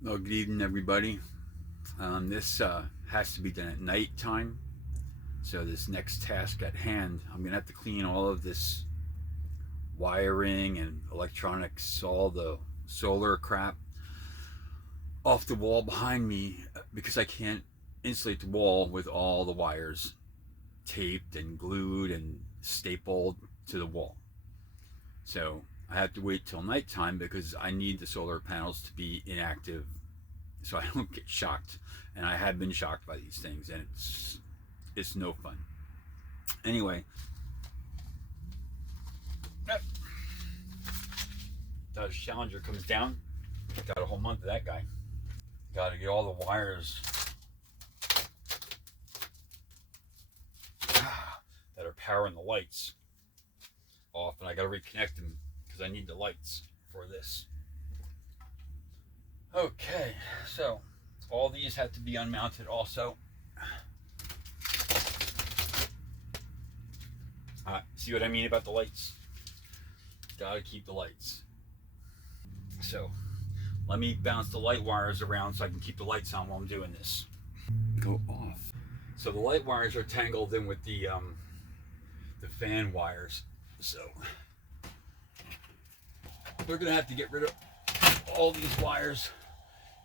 Well, good evening, everybody. This has to be done at night time. So this next task at hand, I'm gonna have to clean all of this wiring and electronics, all the solar crap off the wall behind me because I can't insulate the wall with all the wires taped and glued and stapled to the wall. So I have to wait till nighttime because I need the solar panels to be inactive so I don't get shocked. And I have been shocked by these things, and it's no fun. Anyway, Dodge Challenger comes down. Got a whole month of that guy. Got to get all the wires that are powering the lights off, and I got to reconnect them because I need the lights for this. Okay, so all these have to be unmounted also. See what I mean about the lights? Gotta keep the lights. So let me bounce the light wires around so I can keep the lights on while I'm doing this. Go off. So the light wires are tangled in with the fan wires. So we're gonna have to get rid of all these wires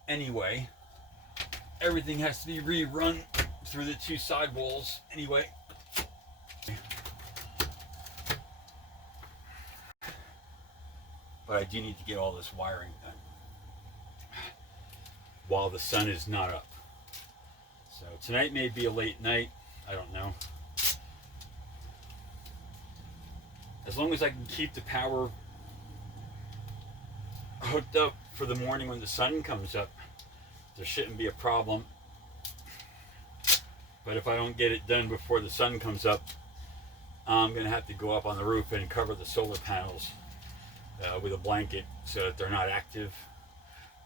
anyway. Everything has to be rerun through the two side walls anyway. But I do need to get all this wiring done while the sun is not up. So tonight may be a late night, I don't know. As long as I can keep the power hooked up for the morning when the sun comes up, there shouldn't be a problem. But if I don't get it done before the sun comes up, I'm gonna have to go up on the roof and cover the solar panels with a blanket so that they're not active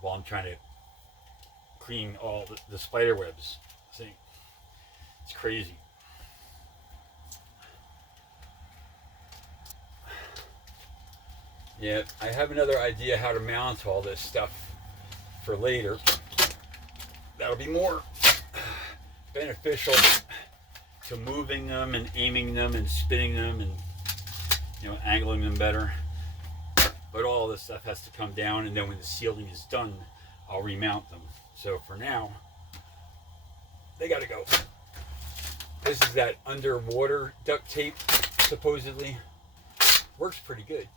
while I'm trying to clean all the spider webs. See, it's crazy. Yeah, I have another idea how to mount all this stuff for later. That'll be more beneficial to moving them and aiming them and spinning them and, you know, angling them better. But all this stuff has to come down, and then when the sealing is done, I'll remount them. So for now, they gotta go. This is that underwater duct tape, supposedly. Works pretty good.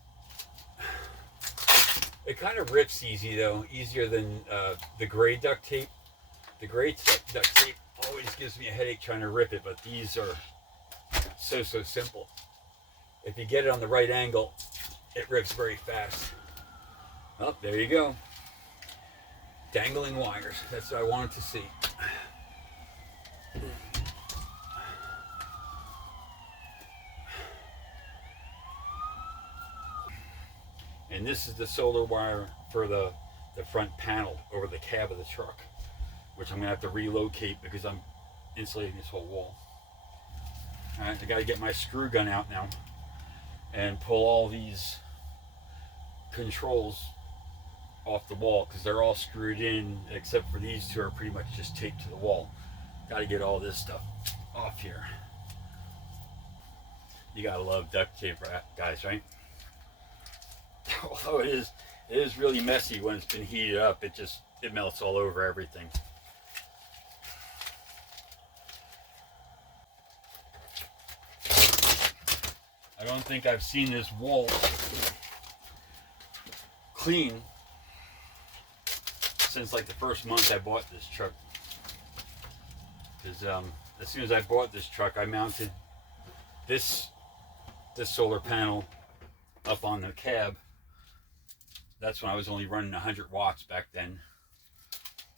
It kind of rips easy though, easier than the gray duct tape. The gray duct tape always gives me a headache trying to rip it, but these are so simple. If you get it on the right angle, it rips very fast. Oh, there you go. Dangling wires. That's what I wanted to see. And this is the solar wire for the front panel over the cab of the truck, which I'm gonna have to relocate because I'm insulating this whole wall. All right, I gotta get my screw gun out now and pull all these controls off the wall because they're all screwed in except for these two are pretty much just taped to the wall. Gotta get all this stuff off here. You gotta love duct tape, guys, right? Although it is really messy when it's been heated up. It melts all over everything. I don't think I've seen this wall clean since like the first month I bought this truck. Because as soon as I bought this truck, I mounted this solar panel up on the cab. That's when I was only running 100 watts back then,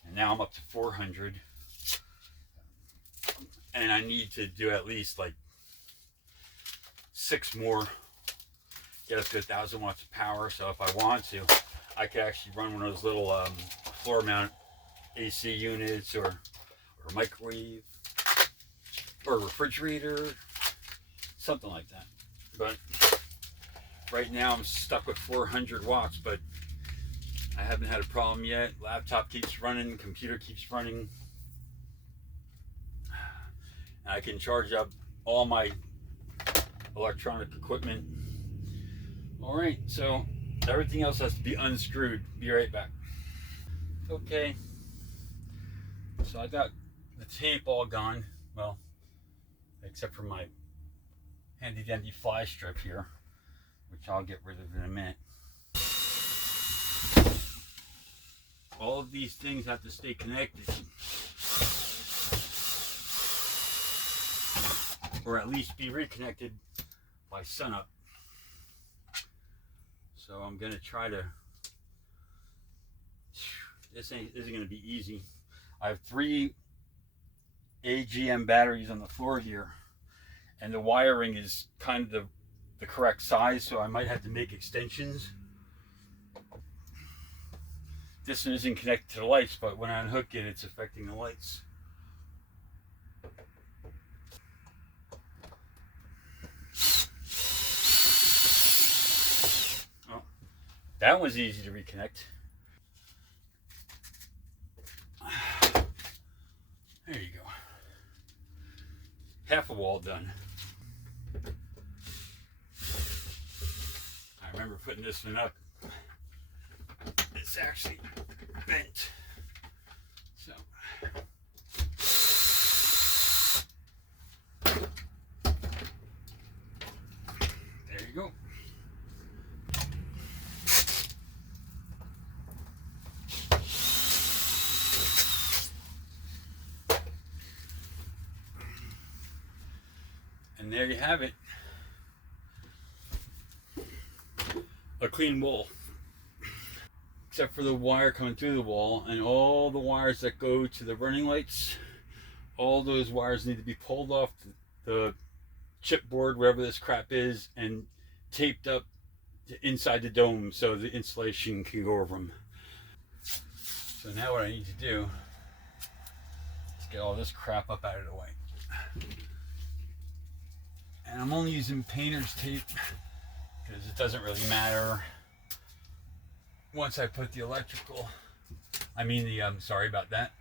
and now I'm up to 400. And I need to do at least like 6 more, get us to 1,000 watts of power. So if I want to, I could actually run one of those little floor mount AC units or microwave or refrigerator, something like that. But right now I'm stuck with 400 watts, but I haven't had a problem yet. Laptop keeps running, computer keeps running. I can charge up all my electronic equipment. All right, so everything else has to be unscrewed. Be right back. Okay, so I got the tape all gone. Well, except for my handy dandy fly strip here, which I'll get rid of in a minute. All of these things have to stay connected, or at least be reconnected by sunup. So I'm gonna try to, this isn't gonna be easy. I have 3 AGM batteries on the floor here, and the wiring is kind of the correct size, so I might have to make extensions. This one isn't connected to the lights, but when I unhook it, it's affecting the lights. Oh, that was easy to reconnect. There you go. Half a wall done. I remember putting this one up. It's actually bent. So there you go. And there you have it. A clean wall. Except for the wire coming through the wall, and all the wires that go to the running lights, all those wires need to be pulled off the chipboard, wherever this crap is, and taped up inside the dome so the insulation can go over them. So now what I need to do is get all this crap up out of the way. And I'm only using painter's tape because it doesn't really matter. Once I put the electrical, sorry about that.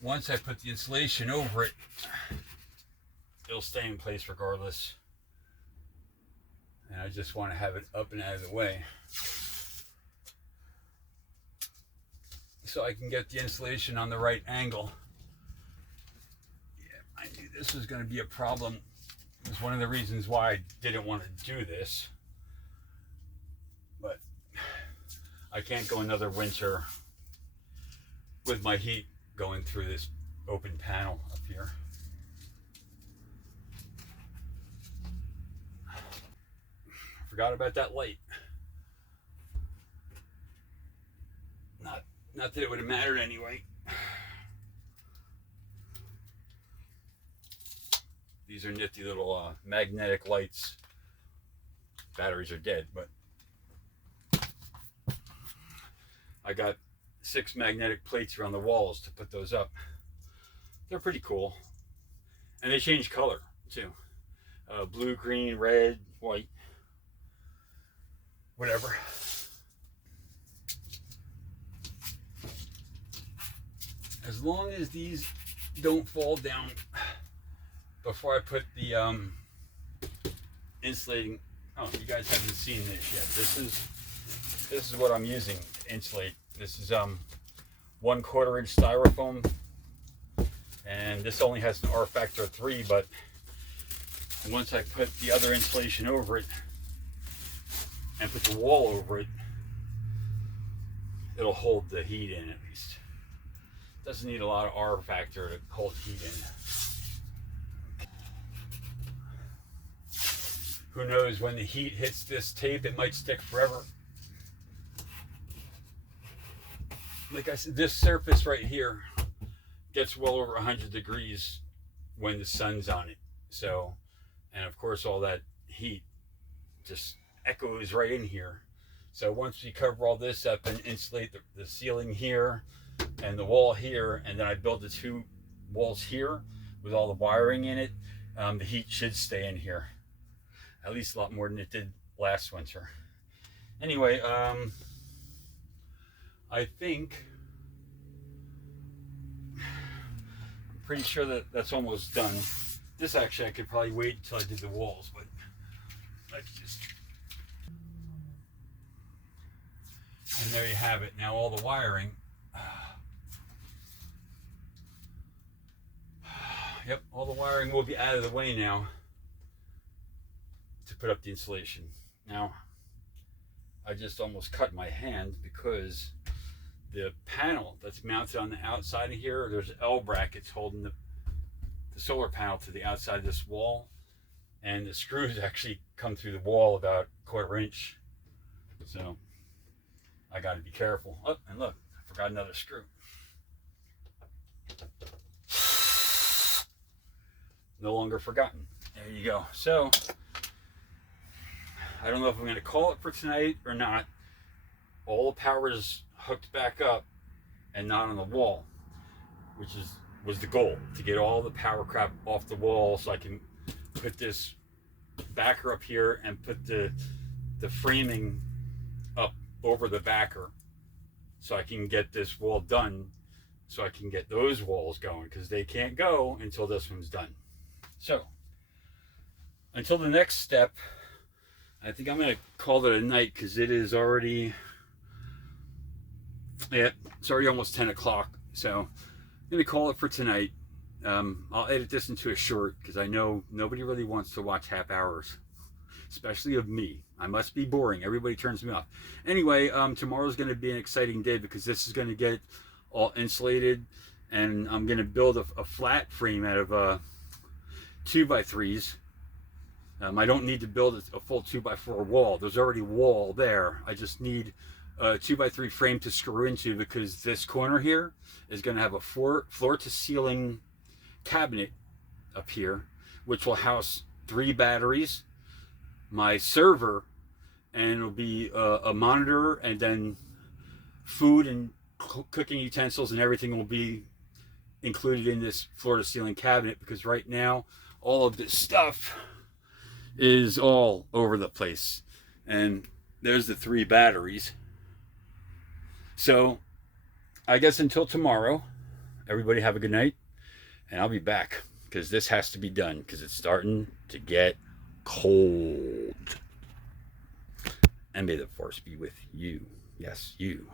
Once I put the insulation over it, it'll stay in place regardless. And I just want to have it up and out of the way, so I can get the insulation on the right angle. Yeah, I knew this was going to be a problem. It was one of the reasons why I didn't want to do this. But I can't go another winter with my heat going through this open panel up here. I forgot about that light. Not that it would have mattered anyway. These are nifty little magnetic lights. Batteries are dead, but I got 6 magnetic plates around the walls to put those up. They're pretty cool. And they change color too. Blue, green, red, white, whatever. As long as these don't fall down before I put the insulating. Oh, you guys haven't seen this yet. This is what I'm using to insulate. This is 1/4 inch styrofoam, and this only has an R factor 3, but once I put the other insulation over it and put the wall over it, it'll hold the heat in at least. Doesn't need a lot of R factor to hold heat in. Who knows, when the heat hits this tape, it might stick forever. Like I said, this surface right here gets well over 100 degrees when the sun's on it. So, and of course all that heat just echoes right in here. So once we cover all this up and insulate the ceiling here and the wall here, and then I build the 2 walls here with all the wiring in it, the heat should stay in here. At least a lot more than it did last winter. Anyway, I think, I'm pretty sure that that's almost done. This actually I could probably wait until I did the walls, but let's just, and there you have it. Now all the wiring, yep, all the wiring will be out of the way now to put up the insulation. Now, I just almost cut my hand because the panel that's mounted on the outside of here, there's L brackets holding the solar panel to the outside of this wall, and the screws actually come through the wall about a quarter inch. So I got to be careful. Oh, and look, I forgot another screw. No longer forgotten. There you go. So I don't know if I'm going to call it for tonight or not. All the power is hooked back up and not on the wall, which was the goal, to get all the power crap off the wall so I can put this backer up here and put the framing up over the backer so I can get this wall done, so I can get those walls going, because they can't go until this one's done. So until the next step, I think I'm going to call it a night, because it is already, yeah, it's already almost 10 o'clock. So I'm going to call it for tonight. I'll edit this into a short, because I know nobody really wants to watch half hours, especially of me. I must be boring. Everybody turns me off. Anyway, tomorrow's going to be an exciting day, because this is going to get all insulated, and I'm going to build a flat frame out of 2x3s. I don't need to build a full 2x4 wall. There's already a wall there. I just need a 2x3 frame to screw into, because this corner here is going to have a floor to ceiling cabinet up here, which will house 3 batteries, my server, and it'll be a monitor, and then food and cooking utensils and everything will be included in this floor to ceiling cabinet, because right now all of this stuff is all over the place. And there's the 3 batteries. So I guess until tomorrow, everybody have a good night, and I'll be back, because this has to be done, because it's starting to get cold. And may the force be with you. Yes, you.